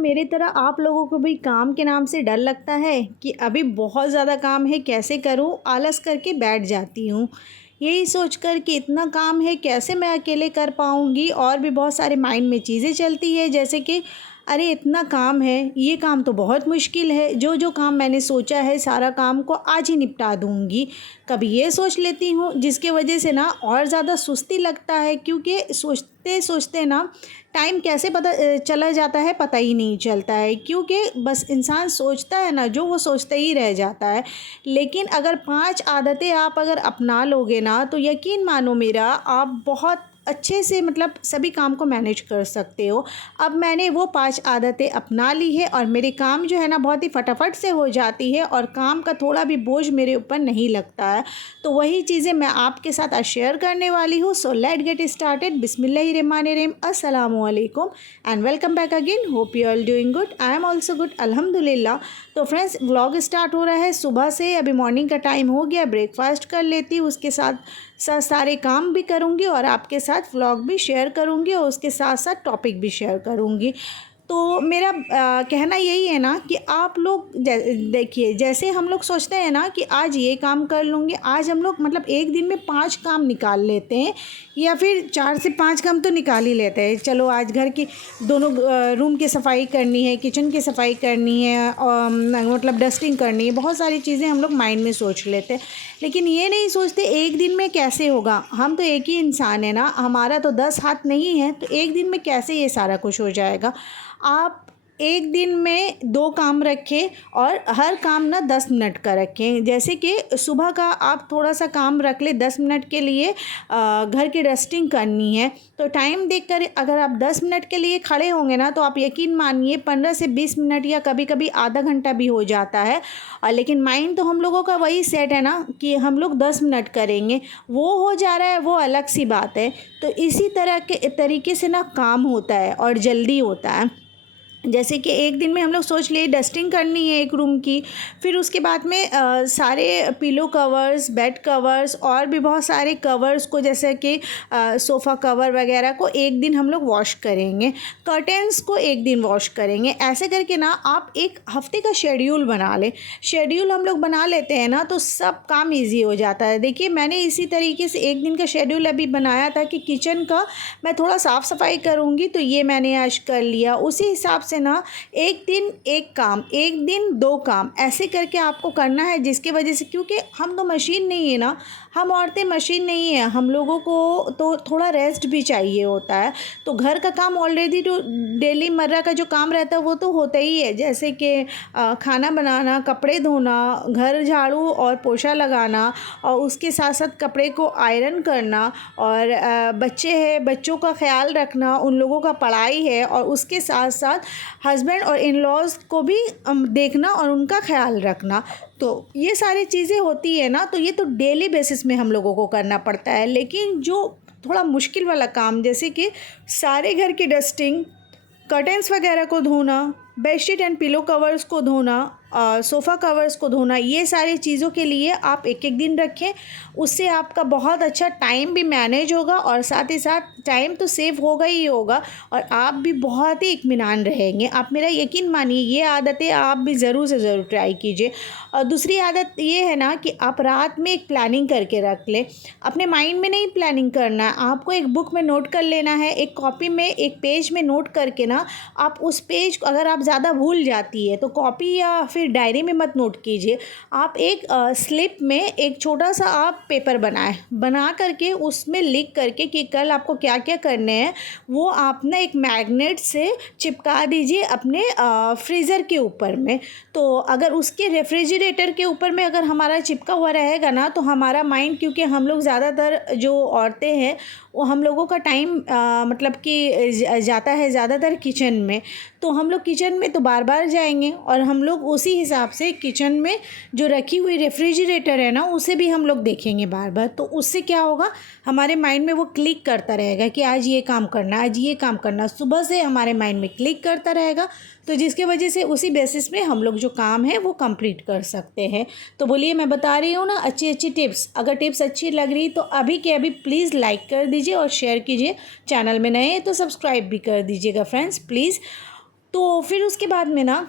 मेरी तरह आप लोगों को भी काम के नाम से डर लगता है कि अभी बहुत ज़्यादा काम है, कैसे करूं, आलस करके बैठ जाती हूं। यही सोचकर कि इतना काम है, कैसे मैं अकेले कर पाऊंगी, और भी बहुत सारे माइंड में चीज़ें चलती है, जैसे कि अरे इतना काम है, ये काम तो बहुत मुश्किल है, जो जो काम मैंने सोचा है सारा काम को आज ही निपटा दूंगी। कभी ये सोच लेती हूँ, जिसके वजह से ना और ज़्यादा सुस्ती लगता है, क्योंकि सोचते सोचते ना टाइम कैसे पता चला जाता है पता ही नहीं चलता है, क्योंकि बस इंसान सोचता है ना, जो वो सोचते ही रह जाता है। लेकिन अगर 5 आदतें आप अगर अपना लोगे ना, तो यकीन मानो मेरा, आप बहुत अच्छे से मतलब सभी काम को मैनेज कर सकते हो। अब मैंने वो 5 आदतें अपना ली है और मेरे काम जो है ना बहुत ही फटाफट से हो जाती है, और काम का थोड़ा भी बोझ मेरे ऊपर नहीं लगता है। तो वही चीज़ें मैं आपके साथ आज शेयर करने वाली हूँ। So let get started. बिस्मिल्लाहिर्रहमानिर्रहीम। अस्सलामु अलैकुम and welcome back again. Hope you all doing good. I am also good, अल्हम्दुलिल्लाह। तो फ्रेंड्स, व्लॉग स्टार्ट हो रहा है सुबह से। अभी मॉर्निंग का टाइम हो गया, ब्रेकफास्ट कर लेती हूँ, उसके साथ साथ सारे काम भी करूँगी और आपके साथ व्लॉग भी शेयर करूँगी, और उसके साथ साथ टॉपिक भी शेयर करूँगी। तो मेरा कहना यही है ना कि आप लोग देखिए, जैसे हम लोग सोचते हैं ना कि आज ये काम कर लूँगी, आज हम लोग मतलब एक दिन में 5 काम निकाल लेते हैं, या फिर 4 से 5 काम तो निकाल ही लेते हैं। चलो आज घर की दोनों रूम की सफाई करनी है, किचन की सफाई करनी है, और मतलब डस्टिंग करनी है, बहुत सारी चीज़ें हम लोग माइंड में सोच लेते हैं। लेकिन ये नहीं सोचते एक दिन में कैसे होगा। हम तो एक ही इंसान है ना, हमारा तो 10 हाथ नहीं है, तो एक दिन में कैसे ये सारा कुछ हो जाएगा। आप एक दिन में 2 काम रखें, और हर काम ना 10 मिनट का रखें। जैसे कि सुबह का आप थोड़ा सा काम रख लें 10 मिनट के लिए, घर की डस्टिंग करनी है, तो टाइम देखकर अगर आप 10 मिनट के लिए खड़े होंगे ना, तो आप यकीन मानिए 15 से 20 मिनट या कभी कभी आधा घंटा भी हो जाता है। और लेकिन माइंड तो हम लोगों का वही सेट है ना कि हम लोग 10 मिनट करेंगे, वो हो जा रहा है, वो अलग सी बात है। तो इसी तरह के तरीके से ना काम होता है और जल्दी होता है। जैसे कि एक दिन में हम लोग सोच लिए डस्टिंग करनी है एक रूम की, फिर उसके बाद में सारे पिलो कवर्स, बेड कवर्स और भी बहुत सारे कवर्स को, जैसे कि सोफ़ा कवर वगैरह को एक दिन हम लोग वॉश करेंगे, कर्टेंस को एक दिन वॉश करेंगे। ऐसे करके ना आप एक हफ्ते का शेड्यूल बना लें। शेड्यूल हम लोग बना लेते हैं ना, तो सब काम ईजी हो जाता है। देखिए, मैंने इसी तरीके से एक दिन का शेड्यूल अभी बनाया था कि किचन का मैं थोड़ा साफ़ सफाई करूँगी, तो ये मैंने आज कर लिया। उसी हिसाब से ना एक दिन एक काम, एक दिन 2 काम, ऐसे करके आपको करना है, जिसकी वजह से, क्योंकि हम तो मशीन नहीं है ना, हम औरतें मशीन नहीं है, हम लोगों को तो थोड़ा रेस्ट भी चाहिए होता है। तो घर का काम ऑलरेडी तो डेली मर्रा का जो काम रहता है वो तो होता ही है, जैसे कि खाना बनाना, कपड़े धोना, घर झाड़ू और पोछा लगाना, और उसके साथ साथ कपड़े को आयरन करना, और बच्चे हैं, बच्चों का ख्याल रखना, उन लोगों का पढ़ाई है, और उसके साथ साथ हस्बैंड और इन लॉज़ को भी देखना और उनका ख्याल रखना। तो ये सारी चीज़ें होती है ना, तो ये तो डेली बेसिस में हम लोगों को करना पड़ता है। लेकिन जो थोड़ा मुश्किल वाला काम, जैसे कि सारे घर की डस्टिंग, कर्टेंस वगैरह को धोना, बेडशीट एंड पिलो कवर्स को धोना, सोफ़ा कवर्स को धोना, ये सारी चीज़ों के लिए आप एक एक दिन रखें। उससे आपका बहुत अच्छा टाइम भी मैनेज होगा, और साथ ही साथ टाइम तो सेव होगा ही होगा, और आप भी बहुत ही इत्मीनान रहेंगे। आप मेरा यकीन मानिए, ये आदतें आप भी ज़रूर से ज़रूर ट्राई कीजिए। और दूसरी आदत ये है ना कि आप रात में एक प्लानिंग करके रख लें। अपने माइंड में नहीं प्लानिंग करना है, आपको एक बुक में नोट कर लेना है, एक कॉपी में, एक पेज में नोट करके ना, आप उस पेज को, अगर आप ज़्यादा भूल जाती है तो कॉपी या फिर डायरी में मत नोट कीजिए, आप एक स्लिप में एक छोटा सा आप पेपर बना करके उसमें लिख करके कि कल आपको क्या क्या करने हैं, वो आप ना एक मैग्नेट से चिपका दीजिए अपने फ्रीज़र के ऊपर में। तो अगर उसके रेफ्रिजरेटर के ऊपर में अगर हमारा चिपका हुआ रहेगा ना, तो हमारा माइंड, क्योंकि हम लोग ज़्यादातर जो औरतें हैं, वो हम लोगों का टाइम मतलब कि जाता है ज़्यादातर किचन में, तो हम लोग किचन में तो बार बार जाएंगे, और हम लोग उसी हिसाब से किचन में जो रखी हुई रेफ्रिजरेटर है ना, उसे भी हम लोग देखेंगे बार बार। तो उससे क्या होगा, हमारे माइंड में वो क्लिक करता रहेगा कि आज ये काम करना, आज ये काम करना, सुबह से हमारे माइंड में क्लिक करता रहेगा। तो जिसके वजह से उसी बेसिस में हम लोग जो काम है वो कंप्लीट कर सकते हैं। तो बोलिए, मैं बता रही हूँ ना अच्छी अच्छी टिप्स। अगर टिप्स अच्छी लग रही तो अभी के अभी प्लीज़ लाइक कर दीजिए और शेयर कीजिए। चैनल में नए हैं तो सब्सक्राइब भी कर दीजिएगा फ्रेंड्स, प्लीज़। तो फिर उसके बाद में ना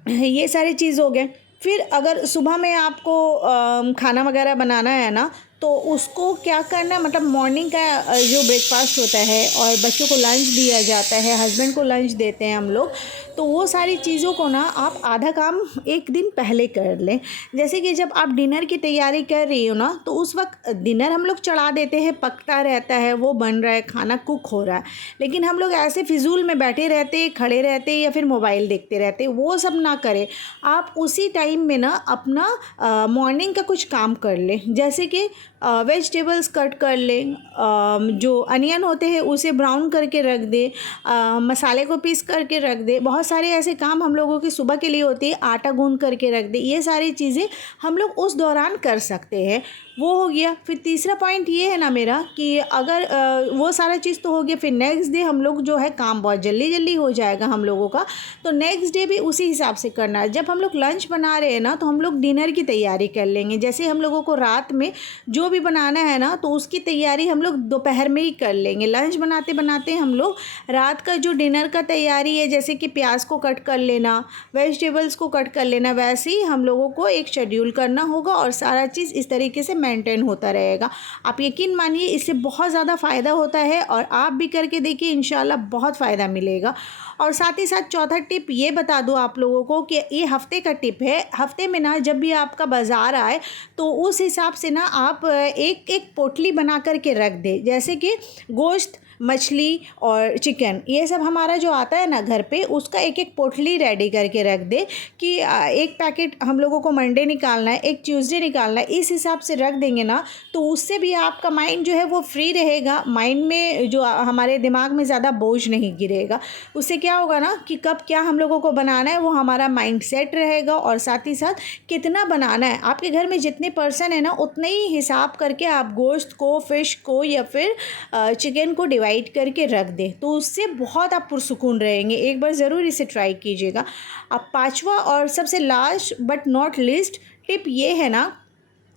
ये सारी चीज़ हो गए। फिर अगर सुबह में आपको खाना वगैरह बनाना है ना, तो उसको क्या करना, मतलब मॉर्निंग का जो ब्रेकफास्ट होता है और बच्चों को लंच दिया जाता है, हस्बैंड को लंच देते हैं हम लोग, तो वो सारी चीज़ों को ना आप आधा काम एक दिन पहले कर लें। जैसे कि जब आप डिनर की तैयारी कर रही हो ना, तो उस वक्त डिनर हम लोग चढ़ा देते हैं, पकता रहता है, वो बन रहा है, खाना कुक हो रहा है, लेकिन हम लोग ऐसे फिजूल में बैठे रहते, खड़े रहते या फिर मोबाइल देखते रहते, वो सब ना करें। आप उसी टाइम में ना अपना मॉर्निंग का कुछ काम कर लें। जैसे कि वेजिटेबल्स कट कर लें, जो अनियन होते हैं उसे ब्राउन करके रख दें, मसाले को पीस करके रख दें। बहुत सारे ऐसे काम हम लोगों की सुबह के लिए होती है, आटा गूंद करके रख दें। ये सारी चीज़ें हम लोग उस दौरान कर सकते हैं। वो हो गया। फिर तीसरा पॉइंट ये है ना मेरा कि अगर वो सारा चीज़ तो हो गया, फिर नेक्स्ट डे हम लोग जो है काम बहुत जल्दी जल्दी हो जाएगा हम लोगों का, तो नेक्स्ट डे भी उसी हिसाब से करना है। जब हम लोग लंच बना रहे हैं ना, तो हम लोग डिनर की तैयारी कर लेंगे। जैसे हम लोगों को रात में जो भी बनाना है ना, तो उसकी तैयारी हम लोग दोपहर में ही कर लेंगे। लंच बनाते बनाते हम लोग रात का जो डिनर का तैयारी है, जैसे कि प्याज को कट कर लेना, वेजिटेबल्स को कट कर लेना, वैसे ही हम लोगों को एक शेड्यूल करना होगा और सारा चीज़ इस तरीके से मेंटेन होता रहेगा। आप यकीन मानिए इससे बहुत ज़्यादा फ़ायदा होता है और आप भी करके देखिए, इंशाल्लाह बहुत फ़ायदा मिलेगा। और साथ ही साथ चौथा टिप ये बता दूँ आप लोगों को कि ये हफ्ते का टिप है। हफ्ते में ना जब भी आपका बाज़ार आए, तो उस हिसाब से ना आप एक एक पोटली बना कर के रख दें। जैसे कि गोश्त, मछली और चिकन, ये सब हमारा जो आता है ना घर पे, उसका एक एक पोटली रेडी करके रख दे कि एक पैकेट हम लोगों को मंडे निकालना है, एक ट्यूसडे निकालना है, इस हिसाब से रख देंगे ना, तो उससे भी आपका माइंड जो है वो फ्री रहेगा। माइंड में जो हमारे दिमाग में ज़्यादा बोझ नहीं गिरेगा। उससे क्या होगा ना कि कब क्या हम लोगों को बनाना है वो हमारा माइंड सेट रहेगा। और साथ ही साथ कितना बनाना है, आपके घर में जितने पर्सन है ना, उतने ही हिसाब करके आप गोश्त को, फ़िश को या फिर चिकन को डिवाइड करके रख दें, तो उससे बहुत आप पुरसुकून रहेंगे। एक बार ज़रूर इसे ट्राई कीजिएगा। अब पांचवा और सबसे last but not list tip ये है ना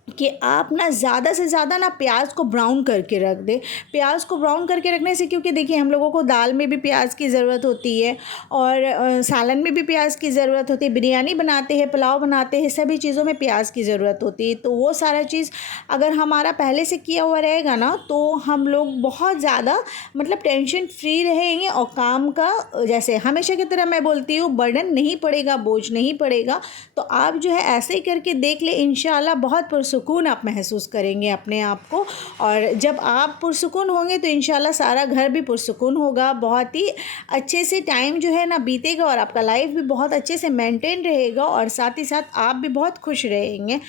कि आप ना ज़्यादा से ज़्यादा ना प्याज को ब्राउन करके रख दें। प्याज को ब्राउन करके रखने से, क्योंकि देखिए हम लोगों को दाल में भी प्याज की ज़रूरत होती है और सालन में भी प्याज की ज़रूरत होती है, बिरयानी बनाते हैं, पुलाव बनाते हैं, सभी चीज़ों में प्याज की ज़रूरत होती है। तो वो सारा चीज़ अगर हमारा पहले से किया हुआ रहेगा ना, तो हम लोग बहुत ज़्यादा मतलब टेंशन फ्री रहेंगे और काम का, जैसे हमेशा की तरह मैं बोलती हूँ, बर्डन नहीं पड़ेगा, बोझ नहीं पड़ेगा। तो आप जो है ऐसे ही करके देख ले, इंशाल्लाह बहुत पुरसुकून आप महसूस करेंगे अपने आप को। और जब आप पुरसुकून होंगे तो इंशाल्लाह सारा घर भी पुरसुकून होगा। बहुत ही अच्छे से टाइम जो है ना बीतेगा और आपका लाइफ भी बहुत अच्छे से मेंटेन रहेगा और साथ ही साथ आप भी बहुत खुश रहेंगे।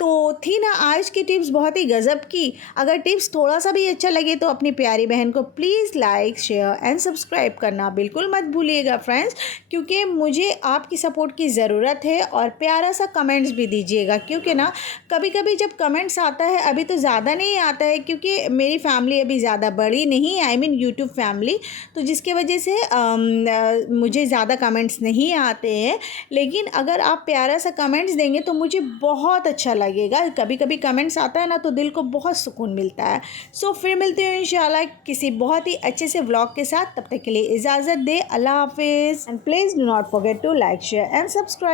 तो थी ना आज की टिप्स बहुत ही गज़ब की। अगर टिप्स थोड़ा सा भी अच्छा लगे तो अपनी प्यारी बहन को please like, share and subscribe करना बिल्कुल मत भूलिएगा फ्रेंड्स, क्योंकि मुझे आपकी सपोर्ट की ज़रूरत है। और प्यारा सा कमेंट्स भी दीजिएगा, क्योंकि ना कभी कभी जब कमेंट्स आता है, अभी तो ज़्यादा नहीं आता है क्योंकि मेरी फैमिली अभी ज़्यादा बड़ी नहीं, आई मीन यूट्यूब फैमिली, तो जिसके वजह से मुझे ज़्यादा कमेंट्स नहीं आते हैं। लेकिन अगर आप प्यारा सा कमेंट्स देंगे तो मुझे बहुत अच्छा लगेगा। कभी कभी कमेंट्स आता है ना, तो दिल को बहुत सुकून मिलता है। सो फिर मिलते हैं इंशाल्लाह किसी बहुत ही अच्छे से व्लॉग के साथ। तब तक के लिए इजाज़त दे, अल्लाह हाफिज़ and please do not forget to like, share and subscribe.